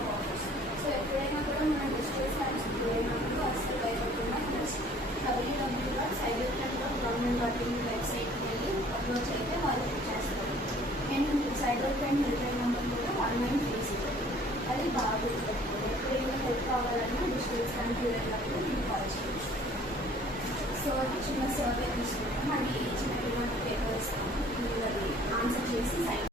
Job offers. So ఎప్పుడైనా కూడా మనం డిజిటల్ సైన్స్ ఏమైనా అసలు భయపడకుండా ప్లస్ www.cybercrime.government.in వెబ్సైట్కి వెళ్ళి అప్లోడ్ చేస్తే వాళ్ళు చెక్ చేస్తారు. And cyber crime helpline number కూడా 1930. అది బాగా గుర్తుపెట్టుకోవాలి. ఎప్పుడైనా హెల్ప్ కావాలన్నా డిజిటల్ సైన్స్ వెళ్ళినప్పుడు నేను కాల్ చేయొచ్చు. సో చిన్న సర్వే తీసుకుంటాం, అది చిన్న పేపర్ ఇస్తాము, అది ఆన్సర్ చేసి సైన్